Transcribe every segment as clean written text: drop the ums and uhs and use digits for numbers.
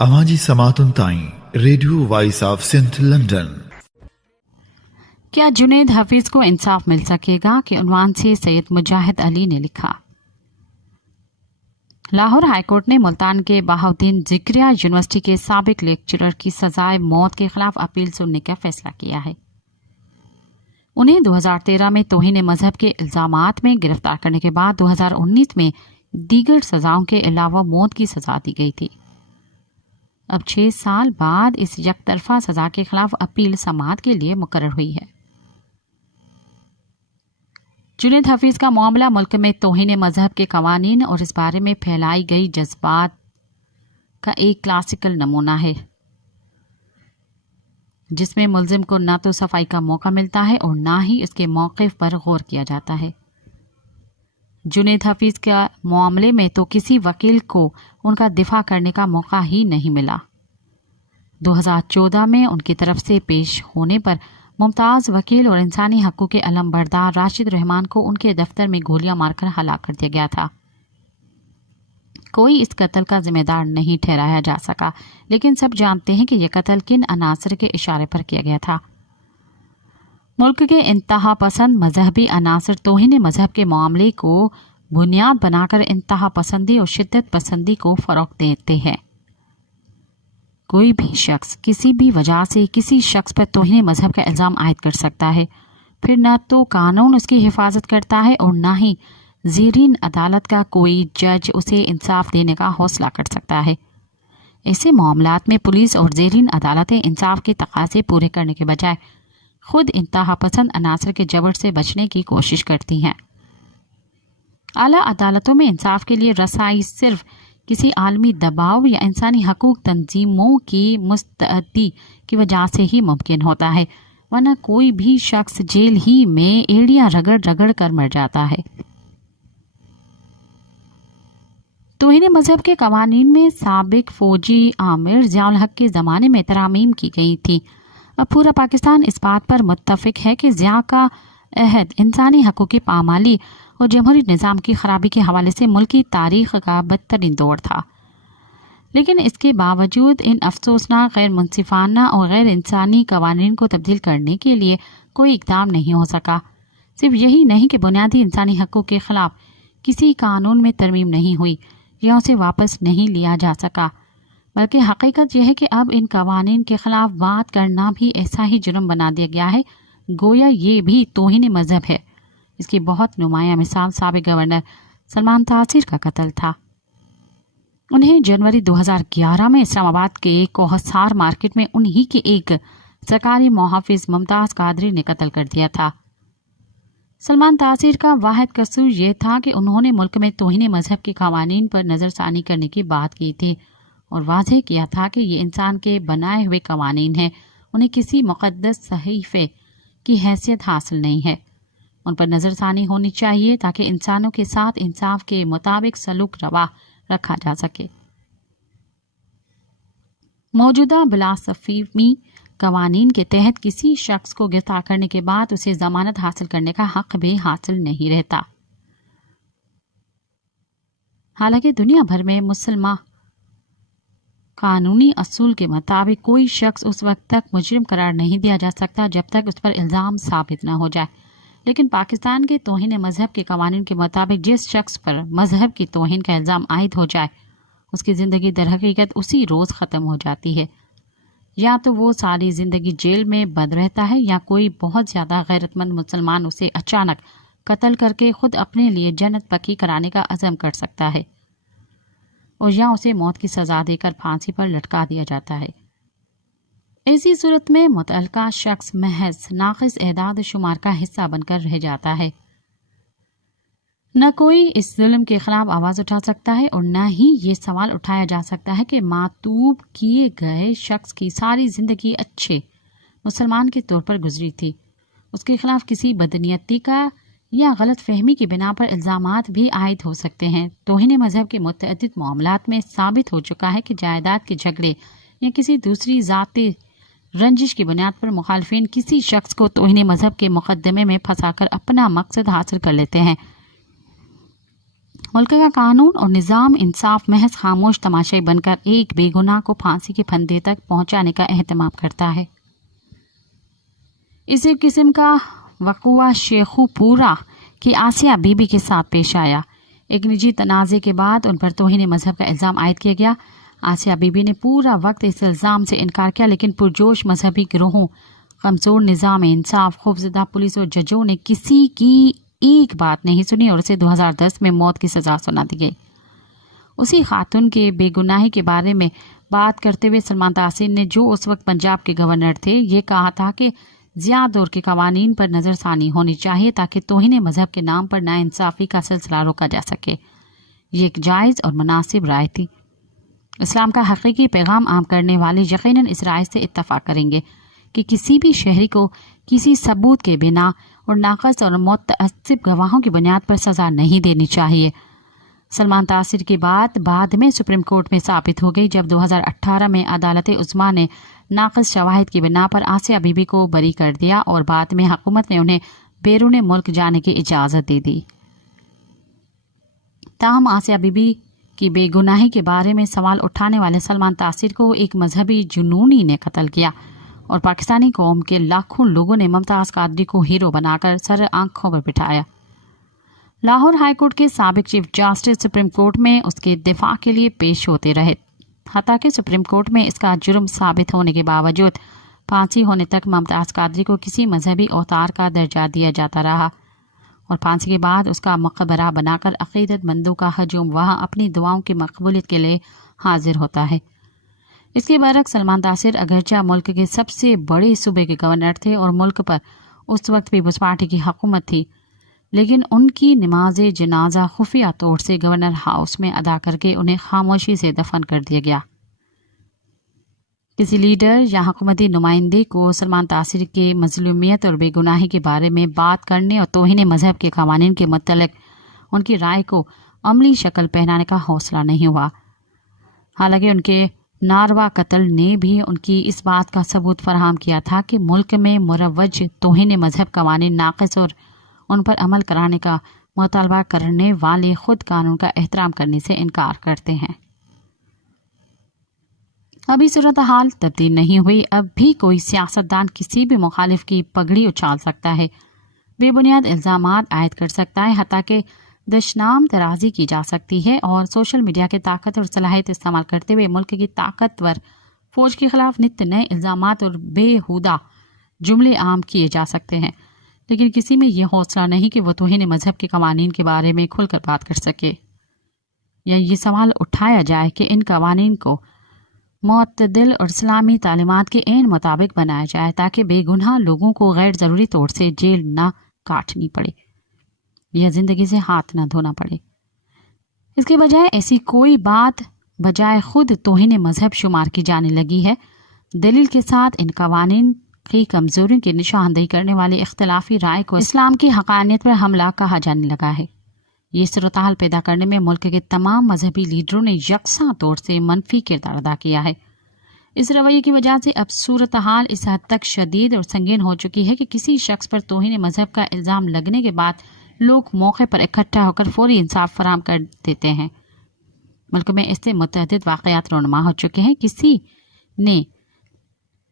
आवाज़ी समातुन ताईं radio voice of Sindh London. क्या जुनैद हफीज को इंसाफ मिल सकेगा के उन्वान से सैयद मुजाहिद अली ने लिखा। लाहौर हाईकोर्ट ने मुल्तान के बहाउद्दीन जिक्रिया यूनिवर्सिटी के साबिक लेक्चरर की सजाए मौत के खिलाफ अपील सुनने का फैसला किया है। उन्हें 2013 में तौहीन मजहब के इल्जामात में गिरफ्तार करने के बाद 2019 में दीगर सजाओं के अलावा मौत की सजा दी गई थी। अब 6 साल बाद इस यकतरफा सजा के खिलाफ अपील समाअत के लिए मुकर्रर हुई है। जुनैद हफीज का मामला मुल्क में तौहीन मजहब के कवानीन और इस बारे में फैलाई गई जज्बात का एक क्लासिकल नमूना है, जिसमें मुल्जिम को न तो सफाई का मौका मिलता है और न ही उसके मौक़िफ़ पर गौर किया जाता है। जुनैद हफीज के मामले में तो किसी वकील को उनका दिफा करने का मौका ही नहीं मिला। 2014 में उनकी तरफ से पेश होने पर मुमताज़ वकील और इंसानी हकूक़ के अलमबरदार राशिद रहमान को उनके दफ्तर में गोलियां मारकर हलाक कर दिया गया था। कोई इस कत्ल का जिम्मेदार नहीं ठहराया जा सका, लेकिन सब जानते हैं कि यह कत्ल किन अनासर के इशारे पर किया गया था। मुल्क के इंतहा पसंद मजहबी अनासर तौहीन मजहब के मामले को बुनियाद बनाकर इंतहा पसंदी और शिद्दत पसंदी को फ़रोग़ देते हैं। कोई भी शख्स किसी भी वजह से किसी शख्स पर तौहीन मजहब का इल्ज़ाम आयद कर सकता है, फिर न तो कानून उसकी हिफाजत करता है और न ही ज़ेरीन अदालत का कोई जज उसे इंसाफ देने का हौसला कर सकता है। ऐसे मामलात में पुलिस और ज़ेरीन अदालतें इंसाफ के तकाज़े पूरे करने के बजाय खुद इंतहा पसंद अनासर के जबर से बचने की कोशिश करती हैं। आला अदालतों में इंसाफ के लिए रसाई सिर्फ किसी आलमी दबाव या इंसानी हकूक तंजीमों की मुस्तअदी की वजह से ही मुमकिन होता है, वरना कोई भी शख्स जेल ही में एड़ियां रगड़ रगड़ कर मर जाता है। तौहीन मजहब के कवानीन में साबिक फौजी आमिर ज़ियाउल हक के ज़माने में तरामीम की गई थी। अब पूरा पाकिस्तान इस बात पर मुत्तफिक है कि ज़िया का अहद इंसानी हकूक़ की पामाली और जमहूरी निज़ाम की खराबी के हवाले से मुल्की तारीख़ का बदतरीन दौर था, लेकिन इसके बावजूद इन अफसोसनाक गैर मुनसिफाना और गैर इंसानी कवानीन को तब्दील करने के लिए कोई इक़दाम नहीं हो सका। सिर्फ यही नहीं कि बुनियादी इंसानी हकूक़ के ख़िलाफ़ किसी कानून में तरमीम नहीं हुई या उसे वापस नहीं लिया जा सका, बल्कि हकीकत यह है कि अब इन कवानीन के ख़िलाफ़ बात करना भी ऐसा ही जुर्म बना दिया गया है, गोया ये भी तौहीन मजहब है। इसकी बहुत नुमायां मिसाल साबिक गवर्नर सलमान तासीर का कत्ल था। उन्हें जनवरी 2011 में इस्लामाबाद के कोहसार मार्केट में उन्हीं की एक सरकारी मुहाफिज मुमताज़ कादरी ने कत्ल कर दिया था। सलमान तासीर का वाहिद कसूर ये था कि उन्होंने मुल्क में तौहीन मजहब के कवानीन पर नज़रसानी करने की बात की थी और वाज़ेह किया था कि ये इंसान के बनाए हुए कवानीन हैं, उन्हें किसी मुक़द्दस सहीफ़े की हैसियत हासिल नहीं है। उन पर नज़रसानी होनी चाहिए ताकि इंसानों के साथ इंसाफ के मुताबिक सलूक रवा रखा जा सके। मौजूदा बिलासफ़ीमी कवानीन के तहत किसी शख्स को गिरफ्तार करने के बाद उसे ज़मानत हासिल करने का हक भी हासिल नहीं रहता। हालांकि दुनिया भर में मुसलमान कानूनी असूल के मुताबिक कोई शख्स उस वक्त तक मुजरिम करार नहीं दिया जा सकता जब तक उस पर इल्ज़ाम साबित न हो जाए, लेकिन पाकिस्तान के तौहीन मजहब के कवानीन के मुताबिक जिस शख्स पर मजहब की तौहीन का इल्ज़ाम आयद हो जाए उसकी ज़िंदगी दरहकीकत उसी रोज़ ख़त्म हो जाती है। या तो वो सारी ज़िंदगी जेल में बंद रहता है या कोई बहुत ज़्यादा गैरतमंद मुसलमान उसे अचानक कत्ल करके खुद अपने लिए जन्नत पक्की कराने का अज़म कर सकता है और या उसे मौत की सज़ा देकर फांसी पर लटका दिया जाता है। ऐसी सूरत में मुतअल्लिका शख्स महज नाक़िस एदाद शुमार का हिस्सा बनकर रह जाता है। न कोई इस जुल्म के खिलाफ आवाज़ उठा सकता है और न ही ये सवाल उठाया जा सकता है कि मातूब किए गए शख्स की सारी ज़िंदगी अच्छे मुसलमान के तौर पर गुजरी थी। उसके खिलाफ किसी बदनीयती का या गलत फहमी की बिना पर इल्ज़ामात भी आयद हो सकते हैं। तौहीन मजहब के मुतअद्दिद मामलात में साबित हो चुका है कि जायदाद के झगड़े या किसी दूसरी ज़ाती रंजिश की बुनियाद पर मुखालफिन किसी शख्स को तौहीन मजहब के मुकदमे में फंसाकर अपना मकसद हासिल कर लेते हैं। मुल्क का कानून और निज़ाम इंसाफ महज खामोश तमाशाई बनकर एक बेगुनाह को फांसी के फंदे तक पहुंचाने का एहतमाम करता है। इसी किस्म का वक़ुआ शेखुपुरा की आसिया बीबी के साथ पेश आया। एक निजी तनाज़े के बाद उन पर तौहीन मजहब का इल्ज़ाम आयद किया गया। आसिया बीबी ने पूरा वक्त इस इल्ज़ाम से इनकार किया, लेकिन पुरजोश मजहबी गिरोहों, कमज़ोर निज़ाम इंसाफ, खौफज़दा पुलिस और जजों ने किसी की एक बात नहीं सुनी और उसे 2010 में मौत की सज़ा सुना दी गई। उसी खातून के बेगुनाही के बारे में बात करते हुए सलमान तासीर ने, जो उस वक्त पंजाब के गवर्नर थे, ये कहा था कि ज़िया दौर के कवानीन पर नज़रसानी होनी चाहिए ताकि तौहीन मजहब के नाम पर नाइंसाफ़ी का सिलसिला रोका जा सके। ये एक जायज़ और मुनासिब राय थी। इस्लाम का हकीकी पैगाम आम करने वाले यकीनन इस राय से इत्तफाक करेंगे कि किसी भी शहरी को किसी सबूत के बिना और नाक़स और मुतअस्सिब गवाहों की बुनियाद पर सज़ा नहीं देनी चाहिए। सलमान तासीर की बात बाद में सुप्रीम कोर्ट में साबित हो गई, जब 2018 में अदालत उज़्मा ने नाक़िस शवाहिद की बिना पर आसिया बीबी को बरी कर दिया और बाद में हुकूमत ने उन्हें बैरून मुल्क जाने की इजाज़त दे दी। ताहम आसिया बीबी की बेगुनाही के बारे में सवाल उठाने वाले सलमान तासीर को एक मजहबी जुनूनी ने कत्ल किया और पाकिस्तानी कौम के लाखों लोगों ने मुमताज़ कादरी को हीरो बनाकर सर आंखों पर बिठाया। लाहौर हाई कोर्ट के साबिक चीफ जस्टिस सुप्रीम कोर्ट में उसके दिफा के लिए पेश होते रहे, हालांकि सुप्रीम कोर्ट में इसका जुर्म साबित होने के बावजूद फांसी होने तक मुमताज़ कादरी को किसी मजहबी अवतार का दर्जा दिया जाता रहा और फांसी के बाद उसका मकबरा बनाकर अक़ीदतमंदों का हजूम वहाँ अपनी दुआओं की मकबूलियत के लिए हाजिर होता है। इसके बरक्स सलमान तासीर अगरचा मुल्क के सबसे बड़े सूबे के गवर्नर थे और मुल्क पर उस वक्त पीपल्स पार्टी की हुकूमत थी, लेकिन उनकी नमाज जनाजा खुफिया तौर से गवर्नर हाउस में अदा करके उन्हें खामोशी से दफन कर दिया गया। किसी लीडर या हुकूमती नुमाइंदे को सलमान तासीर के मजलूमियत और बेगुनाही के बारे में बात करने और तौहीन मजहब के कवानीन के मुतल्लिक उनकी राय को अमली शक्ल पहनाने का हौसला नहीं हुआ। हालांकि उनके नारवा कत्ल ने भी उनकी इस बात का सबूत फराहम किया था कि मुल्क में मुरव्वज तौहीन मजहब कवानीन नाक़िस और उन पर अमल कराने का मुतालबा करने वाले खुद कानून का एहतराम करने से इनकार करते हैं। अभी सूरत हाल तब्दील नहीं हुई। अब भी कोई सियासतदान किसी भी मुखालिफ की पगड़ी उछाल सकता है, बेबुनियाद इल्ज़ामात आयद कर सकता है, हत्ता के दशनाम तराजी की जा सकती है और सोशल मीडिया की ताकत और सलाहियत इस्तेमाल करते हुए मुल्क की ताकतवर फौज के खिलाफ नित्य नए इल्ज़ामात और बेहुदा जुमले आम किए जा सकते हैं, लेकिन किसी में यह हौसला नहीं कि वह तौहीन मजहब के कवानीन के बारे में खुलकर बात कर सके या ये सवाल उठाया जाए कि इन कवानीन को मुतदिल और इस्लामी तालीमात के ऐन मुताबिक बनाया जाए ताकि बेगुनाह लोगों को गैर ज़रूरी तौर से जेल न काटनी पड़े या ज़िंदगी से हाथ न धोना पड़े। इसके बजाय ऐसी कोई बात बजाय खुद तौहीन मजहब शुमार की जाने लगी है। दलील के साथ इन कवानीन की कमजोरियों की निशानदेही करने वाली इख्तिलाफी राय को इस्लाम की हकानियत पर हमला कहा जाने लगा है। ये सूरत हाल पैदा करने में मुल्क के तमाम मजहबी लीडरों ने यकसा तौर से मनफी किरदार अदा किया है। इस रवैये की वजह से अब सूरत हाल इस हद तक शदीद और संगीन हो चुकी है कि किसी शख्स पर तौहीन मजहब का इल्ज़ाम लगने के बाद लोग मौके पर इकट्ठा होकर फौरी इंसाफ फराहम कर देते हैं। मुल्क में इससे मुतअद्दिद वाक़यात रोनुमा हो चुके हैं। किसी ने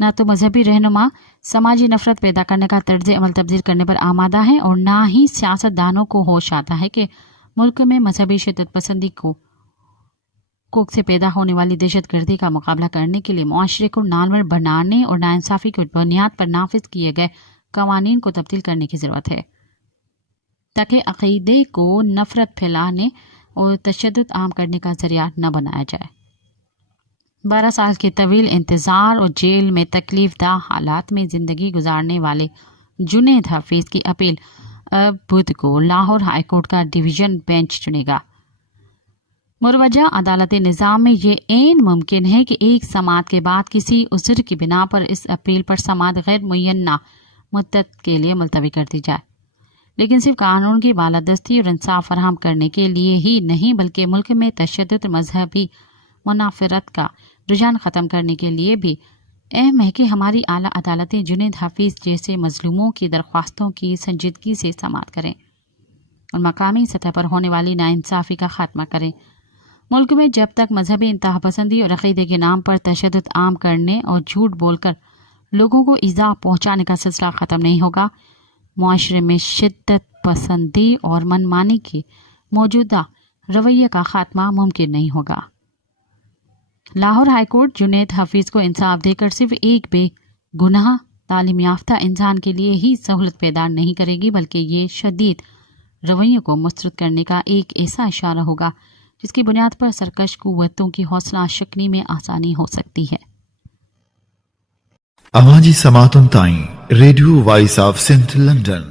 ना तो मजहबी रहनुमा समाजी नफरत पैदा करने का तर्ज अमल तब्दील करने पर आमादा है और ना ही सियासतदानों को होश आता है कि मुल्क में मजहबी शिद्दत पसंदी कोख से पैदा होने वाली दहशतगर्दी का मुकाबला करने के लिए मुआशरे को नालवर बनाने और नाइंसाफ़ी की बुनियाद पर नाफिज किए गए कवानीन को तब्दील करने की ज़रूरत है ताकि अक़ीदे को नफरत फैलाने और तशद्दुद आम करने का जरिया न बनाया जाए। 12 साल के तवील इंतज़ार और जेल में तकलीफदा हालात में ज़िंदगी गुजारने वाले जुनैद हफीज़ की अपील अब बुध को लाहौर हाई कोर्ट का डिवीज़न बेंच चुनेगा। मुरवजा अदालती निज़ाम में ये ऐन मुमकिन है कि एक समाअत के बाद किसी उज़्र की बिना पर इस अपील पर समाअत गैर मुयन्ना मुद्दत के लिए मुलतवी कर दी जाए, लेकिन सिर्फ कानून की बालादस्ती और इंसाफ फराहम करने के लिए ही नहीं बल्कि मुल्क में तशद्दुद मजहबी मुनाफरत का रुझान ख़त्म करने के लिए भी अहम है कि हमारी आला अदालतें जुनैद हफीज़ जैसे मजलूमों की दरख्वास्तों की संजीदगी से समाअत करें। اور مقامی سطح پر ہونے والی ناانصافی کا خاتمہ کرے۔ ملک میں جب تک مذہبی انتہا پسندی اور عقیدے کے نام پر تشدد عام کرنے اور جھوٹ بول کر لوگوں کو ایذا پہنچانے کا سلسلہ ختم نہیں ہوگا، معاشرے میں شدت پسندی اور من مانی کے موجودہ رویے کا خاتمہ ممکن نہیں ہوگا۔ لاہور ہائی کورٹ جنید حفیظ کو انصاف دے کر صرف ایک بے گناہ تعلیم یافتہ انسان کے لیے ہی سہولت پیدا نہیں کرے گی، بلکہ یہ شدید رویے کو مسترد کرنے کا ایک ایسا اشارہ ہوگا جس کی بنیاد پر سرکش قوتوں کی حوصلہ شکنی میں آسانی ہو سکتی ہے۔ اواجی سماعتن تائیں ریڈیو وائس آف سنٹ لنڈن